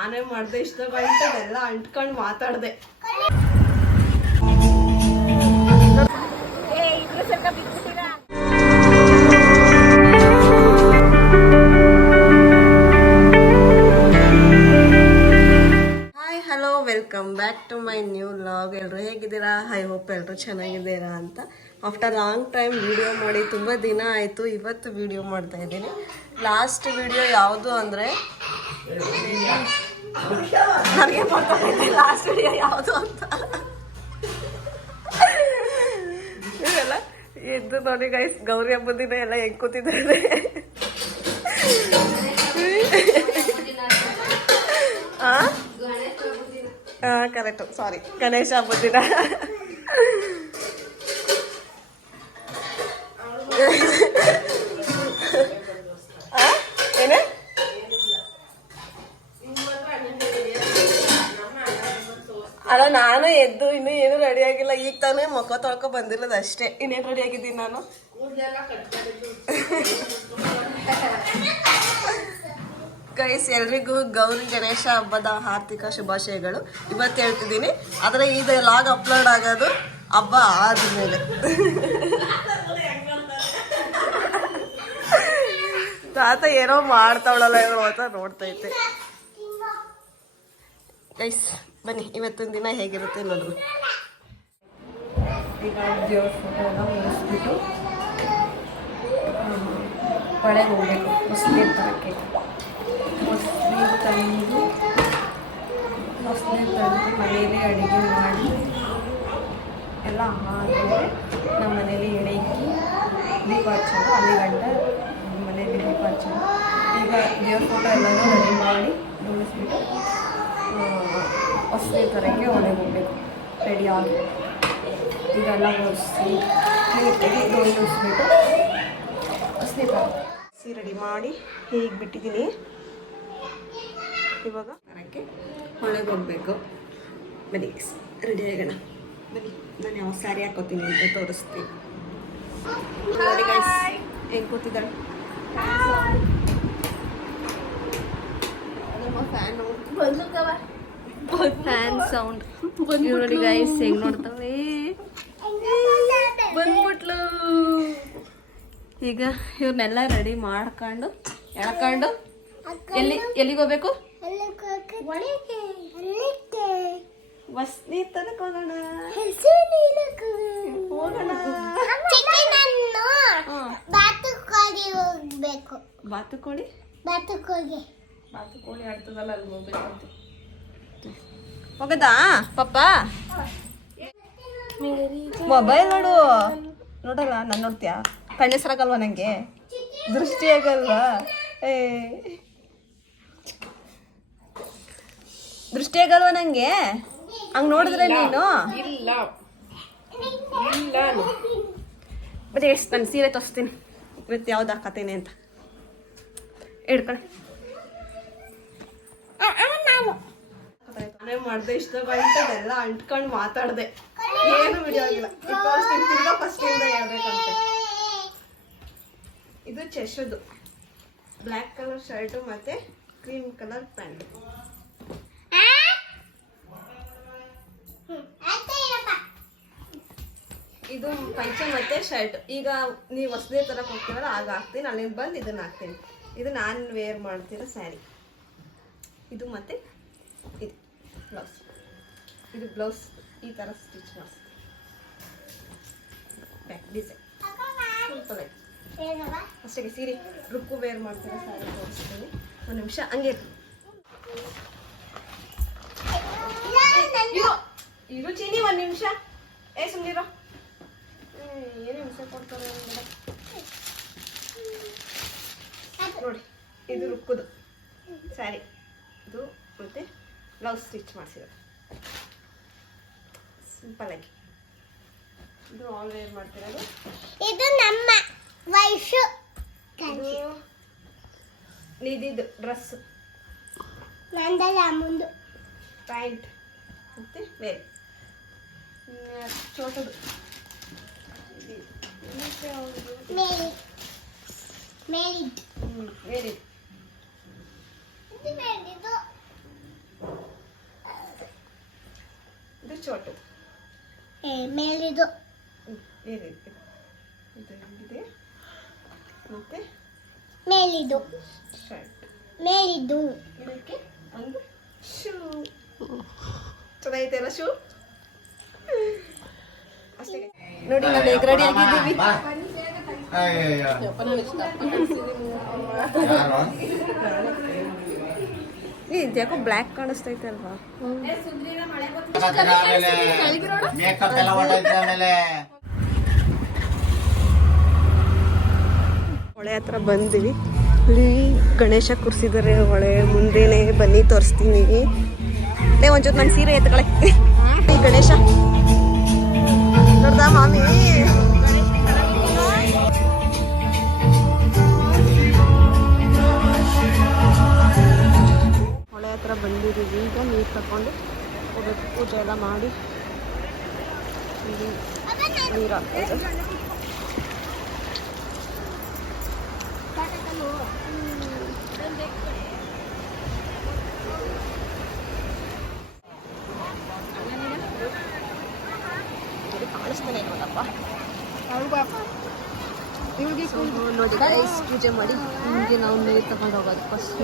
ನಾನೇ ಮಾಡ್ದೆ ಇಷ್ಟ ಗಂಟೆಲ್ಲ ಅಂಟ್ಕೊಂಡು ಮಾತಾಡ್ದೆ. Welcome back to my new vlog. ಎಲ್ಲರೂ ಹೇಗಿದ್ದೀರಾ? ಐ ಹೋಪ್ ಎಲ್ಲರೂ ಚೆನ್ನಾಗಿದ್ದೀರಾ ಅಂತ. ಆಫ್ಟರ್ ಲಾಂಗ್ ಟೈಮ್ ವಿಡಿಯೋ ಮಾಡಿ ತುಂಬ ದಿನ ಆಯಿತು. ಇವತ್ತು ವಿಡಿಯೋ ಮಾಡ್ತಾ ಇದ್ದೀನಿ. ಲಾಸ್ಟ್ ವಿಡಿಯೋ ಯಾವುದು ಅಂದರೆ ನನಗೆ ಗೊತ್ತಾಗ್ತಿದೆ ಲಾಸ್ಟ್ ವಿಡಿಯೋ ಯಾವುದು ಅಂತ. ಇವೆಲ್ಲ ಎದ್ದು ನೋಡಿ ಗೈಸ್, ಗೌರಿ ಹಬ್ಬದ ದಿನ ಎಲ್ಲ ಹೆಂಗೆ ಕೂತಿದ್ದಾರೆ. ಕರೆಕ್ಟು, ಸಾರಿ, ಗಣೇಶ ಹಬ್ಬದ ದಿನ. ಏನೇ ಅಲ್ಲ, ನಾನು ಎದ್ದು ಇನ್ನೂ ಏನು ರೆಡಿ ಆಗಿಲ್ಲ. ಈಗ ತಾನೇ ಮುಖ ತೊಳ್ಕೊ ಬಂದಿರೋದು ಅಷ್ಟೇ. ಇನ್ನೇನು ರೆಡಿ ಆಗಿದ್ದೀನಿ ನಾನು. ಗೈಸ್, ಎಲ್ರಿಗೂ ಗೌರಿ ಗಣೇಶ ಹಬ್ಬದ ಆರ್ಥಿಕ ಶುಭಾಶಯಗಳು. ಇವತ್ತು ಹೇಳ್ತಿದ್ದೀನಿ, ಆದರೆ ಇದು ಲಾಗ್ ಅಪ್ಲೋಡ್ ಆಗೋದು ಹಬ್ಬ ಆದ್ಮೇಲೆ. ತಾತ ಏನೋ ಮಾಡ್ತಾವಳಲ್ಲ ಇವರು ಅಂತ ನೋಡ್ತೈತೆ. ಗೈಸ್ ಬನ್ನಿ, ಇವತ್ತಿನ ದಿನ ಹೇಗಿರುತ್ತೆ ನೋಡ್ರಿ. ಈಗ ದೇವ್ರ ಫೋಟೋ ಎಲ್ಲ ಮುಗಿಸ್ಬಿಟ್ಟು ಹೊಳೆಗೆ ಹೋಗ್ಬೇಕು. ಮುಸ್ಲಿಂ ತರಕ್ಕೆ ಮೊಸಳೆ ತಂದು ಮನೆಯಲ್ಲೇ ಅಡುಗೆ ಮಾಡಿ ಎಲ್ಲ ಆದಮೇಲೆ ನಮ್ಮ ಮನೇಲಿ ಎಡೆ ಇಕ್ಕಿ ದೀಪ ಹಚ್ಚೋದು. ಅಲ್ಲಿ ಗಂಟ ಮನೆಯಲ್ಲಿ ದೀಪ ಹಚ್ಚೋದು. ಈಗ ದೇವ್ರ ಫೋಟೋ ಎಲ್ಲನೂ ರೆಡಿ ಮಾಡಿ ಮುಗಿಸ್ಬಿಟ್ಟು ಮೊಸಳೆ ತರಕ್ಕೆ ಹೊಳೆಗೆ ಹೋಗ್ಬೇಕು. ರೆಡಿಯಾಗಿ ಇದೆಲ್ಲ ಒರೆಸಿ ನೀಟಾಗಿ ದೋಣಿಸ್ಬಿಟ್ಟು ಮೊಸಳೆ ತರ ರೆಡಿ ಮಾಡಿ ಹೀಗೆ ಬಿಟ್ಟಿದ್ದೀನಿ. ಇವಾಗ ತರಕ್ಕೆ ಹೊಳೆಗೆ ಹೋಗ್ಬೇಕು. ಬನ್ನಿ ರೆಡಿ ಆಗೋಣ. ಬನ್ನಿ, ನಾನು ಯಾವ ಸ್ಯಾರಿ ಹಾಕೋತೀನಿ ಅಂತ ತೋರಿಸ್ತೀನಿ. ನೋಡಿ ಗೈಸ್, ಹೆಂಗೆ ಕೂತಿದ್ದಾಳೆ. ಫ್ಯಾನ್ ಸೌಂಡ್ ನೋಡಿ ಗೈಸ್, ಹೆಂಗ್ ನೋಡ್ತಾವೆ. ಬಂದ್ಬಿಟ್ಲು. ಈಗ ಇವ್ರನ್ನೆಲ್ಲ ರೆಡಿ ಮಾಡ್ಕೊಂಡು ಎಳ್ಕೊಂಡು ಎಲ್ಲಿಗೆ ಹೋಗ್ಬೇಕು? ಬಸ್ನಿ ತನಕ ಹೋಗೋಣ. ಬಾತುಕೋಳಿ ಆಡ್ತದಲ್ಲ, ಅಲ್ಲಿ ಹೋಗ್ಬೇಕಂತ. ಹೋಗದಾ ಪಪ್ಪ? ಮೊಬೈಲ್ ನೋಡು. ನೋಡಲ್ಲ, ನಾನು ನೋಡ್ತೀಯಾ? ಕಣ್ಣೆಸರಾಗಲ್ವಾ ನಂಗೆ? ದೃಷ್ಟಿ ಆಗಲ್ವಾ? ದೃಷ್ಟಿ ಆಗಲ್ವಾ ನಂಗೆ? ಹಂಗೆ ನೋಡಿದ್ರೆ ನೀನು ಇಲ್ಲ. ಮತ್ತೆ ಎಷ್ಟು ನಾನು ಸೀರೆ ತೋರಿಸ್ತೀನಿ ಇವತ್ತು ಯಾವ್ದು ಹಾಕತ್ತೇನೆ ಅಂತ. ಹಿಡ್ಕೊಳ್ಳಿ. ನಾನೇ ಮಾಡ್ದೆ ಇಷ್ಟ ಗಂಟೆಲ್ಲ ಅಂಟ್ಕೊಂಡು ಮಾತಾಡ್ದೆ. ಏನು ವಿಡಿಯೋ ಆಗಿಲ್ಲ. ತಿರ್ಗಾ ಫಸ್ಟ್ ಇಂದ ಹೇಳ್ಬೇಕಂತೆ. ಇದು ಚೆಸ್ಟದು ಬ್ಲ್ಯಾಕ್ ಕಲರ್ ಶರ್ಟು ಮತ್ತೆ ಕ್ರೀಮ್ ಕಲರ್ ಪ್ಯಾಂಟ್. ಇದು ಪಂಚೆ ಮತ್ತೆ ಶರ್ಟ್. ಈಗ ನೀವು ಹೊಸದೇ ತರಕ್ಕೆ ಹೋಗ್ತೀವಲ್ಲ ಆಗ ಹಾಕ್ತೀನಿ. ಅಲ್ಲಿಂದ ಬಂದು ಇದನ್ನ ಹಾಕ್ತೀನಿ. ಇದು ನಾನು ವೇರ್ ಮಾಡ್ತಿರೋ ಸ್ಯಾರಿ. ಇದು ಮತ್ತೆ ಇದು ಬ್ಲೌಸ್. ಇದು ಬ್ಲೌಸ್ ಈ ಥರ ಸ್ಟಿಚ್ ಮಾಡಿಸ್ತೀನಿ. ಬ್ಯಾಕ್ ಡಿಸೈನ್ ಸಿಂಪಲ್ ಆಗಿ ಅಷ್ಟೇ. ಸೀರೆ ರುಕ್ಕು ವೇರ್ ಮಾಡ್ತಿರೋ ಸ್ಯಾರಿ ತೋರಿಸ್ತೀನಿ. ಒಂದು ನಿಮಿಷ ಹಂಗೆ ಇರು ಚೀನಿ. ಒಂದು ನಿಮಿಷ ಸುಮ್ಮನಿರೋ. ಏನು ಹಿಂಸೆ ಕೊಡ್ತಾರೆ ನೋಡಿ. ಇದು ರುಕ್ಕುದು ಸ್ಯಾರಿ. ಇದು ಮತ್ತೆ ಬ್ಲೌಸ್ ಸ್ಟಿಚ್ ಮಾಡಿಸಿರೋದು ಸಿಂಪಲ್ ಆಗಿ. ಇದು ಆಲ್ ವೇರ್ ಮಾಡ್ತಿರೋದು. ಇದು ನಮ್ಮ ವಯಸ್ಸು. ನಿಧಿದು ಡ್ರೆಸ್, ನಂದಲ್ಲ ಮುಂದೆ ಪ್ಯಾಂಟ್ ಮತ್ತೆ ವೇರ್. ಚೋಟದು ಚೋಟು ಮೇಲಿದು ಇದೆ ಮತ್ತೆ ಮೇಲಿದು ಶರ್ಟ್ ಮೇಲಿದು ಇದಕ್ಕೆ ಒಂದು ಶೂ ಚೆನ್ನಾಗೈತೆ ಅಲ್ಲ ಶೂ ಅಷ್ಟೇ ನೋಡಿ ನಾವು ಹೇಗೆ ರೆಡಿ ಆಗಿದ್ದೀವಿ ಯಾಕೋ ಬ್ಲ್ಯಾಕ್ ಕಾಣಿಸ್ತೈತೆ ಅಲ್ವಾ ಹೊಳೆ ಹತ್ರ ಬಂದ್ವಿ ಇಲ್ಲಿ ಗಣೇಶ ಕೂರಿಸಿದ್ದಾರೆ ಹೊಳೆ ಮುಂದೆನೆ ಬನ್ನಿ ತೋರಿಸ್ತೀನಿ ಒಂಚೂರು ನನ್ನ ಸೀರೆ ಎತ್ಕೊಳೆ ಈ ಗಣೇಶ ನೋಡ್ದ ಮಾಮಿ ಹೊಳೆ ಹತ್ರ ಬಂದಿದ್ದೀವಿ ಈಗ ನೀರು ತಗೊಂಡು ಹೋಗ್ಬೇಕು ಪೂಜೆ ಎಲ್ಲ ಮಾಡಿ ನೀರು ಹಾಕ್ಬೋದು ಕಾಣಿಸ್ತಾನೆ ಇಲ್ವಲ್ಲಪ್ಪ ನೋಡಿ ಗೈಸ್ ಪೂಜೆ ಮಾಡಿ ನಿಮಗೆ ನಾವು ನೀರು ತಗೊಂಡು ಹೋಗೋದು ಫಸ್ಟ್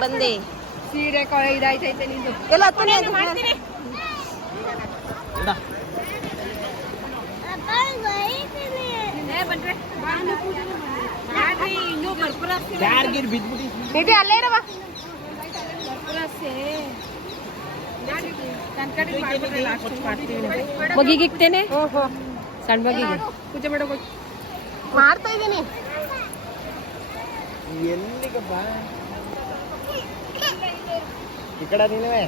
ಬಂದೆ ಸೀರೆ ಇದಾಯ್ತೈತೆ ನಿಂದು ಎಲ್ಲ ಹತ್ತನೇ ಅಲ್ಲೇ ಇರವ ಮಗಿಗೆ ಇಕ್ತೇನೆ ಸಣ್ಣ ಮಗಿಗೆ ಪೂಜೆ ಮಾಡೋ ಮಾಡ್ತಾ ಇದ್ದೀನಿ ಎಲ್ಲಿಗೆ ಬಾ ಈ ಕಡೆ ನೀವೇ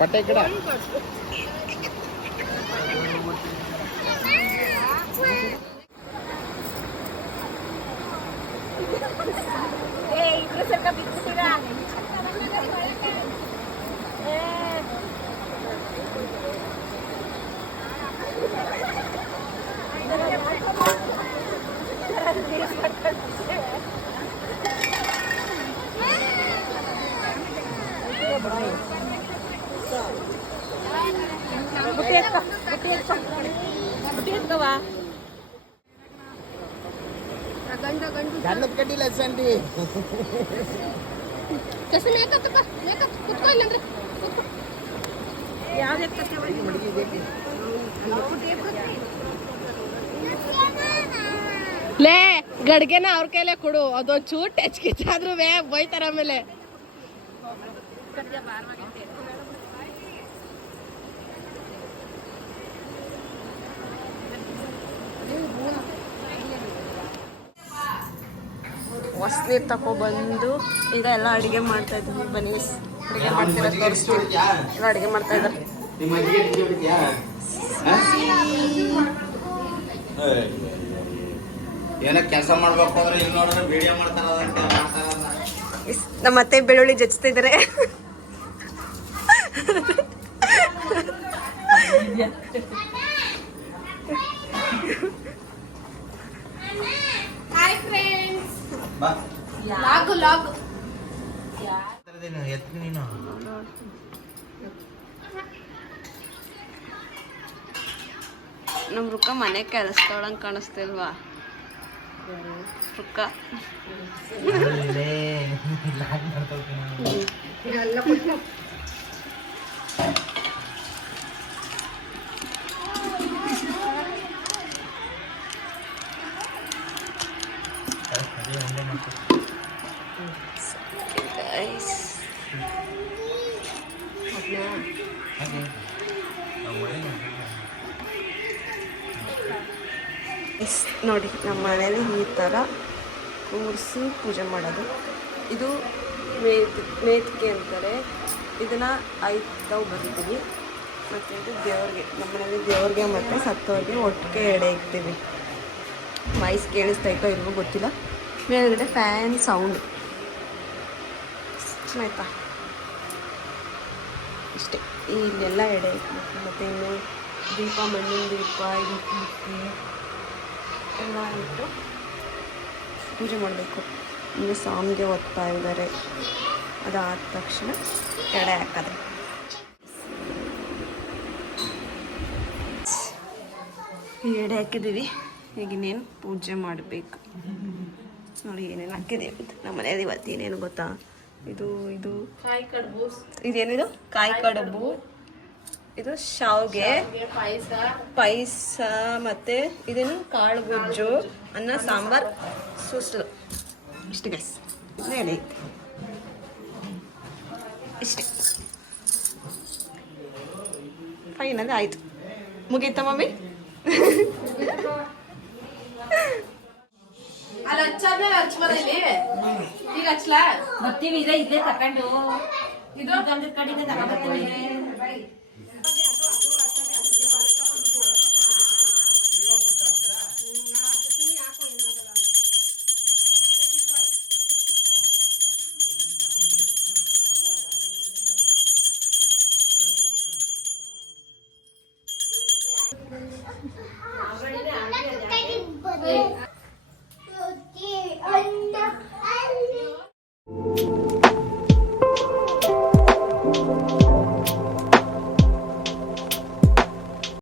ಬಟ್ಟೆ ಈ ಕಡೆ ಗಂಡದ ಕಡ್ಡಿಲ್ಲ ಸಂಡಿ ಕಸಿ ಮೇಕತ್ತಪ್ಪ ಮೇಕತ್ ಕುತ್ಕೊ ಇಲ್ಲಂದ್ರೆ ಲೇ ಗಡ್ಗೆನ ಅವ್ರ ಕೈಲೇ ಕೊಡು ಅದೊಂದು ಚೂಟ್ ಟಚ್ ಕಿಚ್ಚಾದ್ರೂ ಬೈತಾರ ಆಮೇಲೆ ಹೊಸ್ನೀರು ತಗೊಬಂದು ಈಗ ಎಲ್ಲ ಅಡುಗೆ ಮಾಡ್ತಾ ಇದ್ದೀವಿ ಬನ್ನಿ ಅಡುಗೆ ಮಾಡ್ತಿರೋ ತೋರಿಸ್ತೀವಿ ಎಲ್ಲ ಅಡುಗೆ ಮಾಡ್ತಾ ಇದ್ದಾರೆ ಏನೋ ಕೆಲಸ ಮಾಡ್ಬೇಕು ಅಂದ್ರೆ ಇಲ್ಲಿ ನೋಡಿದ್ರೆ ವಿಡಿಯೋ ಮಾಡ್ತಾರ ನಮ್ಮ ಅತ್ತೆ ಬೆಳ್ಳುಳ್ಳಿ ಜಚ್ತಾ ಇದ್ದಾರೆ ಬಾ ಲಾಗು ಲಾಗು ಎತ್ತು ನೀನು ನಮ್ಮ ರುಕ್ಕ ಮನೆ ಕೆಲಸದೊಳಂಗೆ ಕಾಣಿಸ್ತಿಲ್ವಾ ರುಕ್ಕ ನೋಡಿ ನಮ್ಮ ಮನೇಲಿ ಈ ಥರ ಕೂರಿಸಿ ಪೂಜೆ ಮಾಡೋದು ಇದು ಮೇತ್ಗೆ ಅಂತಾರೆ ಇದನ್ನು ಐದವು ಬರೀತೀವಿ ಮತ್ತು ಇದು ದೇವ್ರಿಗೆ ನಮ್ಮ ಮನೇಲಿ ದೇವ್ರಿಗೆ ಮತ್ತು ಸತ್ತವ್ರಿಗೆ ಒಟ್ಟಿಗೆ ಎಡೆ ಇಕ್ತೀವಿ ವಾಯ್ಸ್ ಕೇಳಿಸ್ತೈತೋ ಇಲ್ವೋ ಗೊತ್ತಿಲ್ಲ ಮೇಲ್ಗಡೆ ಫ್ಯಾನ್ ಸೌಂಡ್ ಆಯಿತಾ ಇಷ್ಟೇ ಇಲ್ಲೆಲ್ಲ ಎಡೆ ಇಕ್ಬೇಕು ಮತ್ತು ಇನ್ನು ದೀಪ ಮಣ್ಣಿನ ದೀಪ ಇಟ್ಟು ಎಲ್ಲ ಇಟ್ಟು ಪೂಜೆ ಮಾಡಬೇಕು. ಇನ್ನು ಸಾಮಿಗೆ ಓದ್ತಾ ಇದ್ದಾರೆ. ಅದಾದ ತಕ್ಷಣ ಎಡೆ ಹಾಕೋದು. ಎಡೆ ಹಾಕಿದ್ದೀವಿ. ಈಗ ಇನ್ನೇನು ಪೂಜೆ ಮಾಡಬೇಕು. ನೋಡಿ ಏನೇನು ಹಾಕಿದ್ದೀವಿ ಅಂತ. ನಮ್ಮ ಮನೆಯಲ್ಲಿ ಇವತ್ತು ಏನೇನು ಗೊತ್ತಾ, ಇದು ಕಾಯಿ ಕಡುಬು, ಇದೇನಿದು ಕಾಯಿ ಕಡುಬು, ಇದು ಶಾವ್ಗೆ ಪಾಯಸ, ಮತ್ತು ಇದೇನು ಕಾಳು ಗೊಜ್ಜು, ಅನ್ನ ಸಾಂಬಾರು, ಸುಸ್ಲು. ಇಷ್ಟು ಗೈಸ್ ಹೇಳಿ ಇಷ್ಟೇ. ಫೈನಲ್ ಆಯಿತು. ಮುಗೀತಾ ಮಮ್ಮಿ? ಅಲ್ಲಿ ಹಚ್ಚಾದ್ಮೇಲೆ ಹಚ್ಬೋದ ಇಲ್ಲಿ? ಈಗ ಹಚ್ಲಾ? ಬರ್ತೀವಿ ಇಲ್ಲೇ ತಕೊಂಡು ಇದು ಗಂಧದ ಕಡೆಯಿಂದ ತಗೊಂಡ್ಬರ್ತೀವಿ.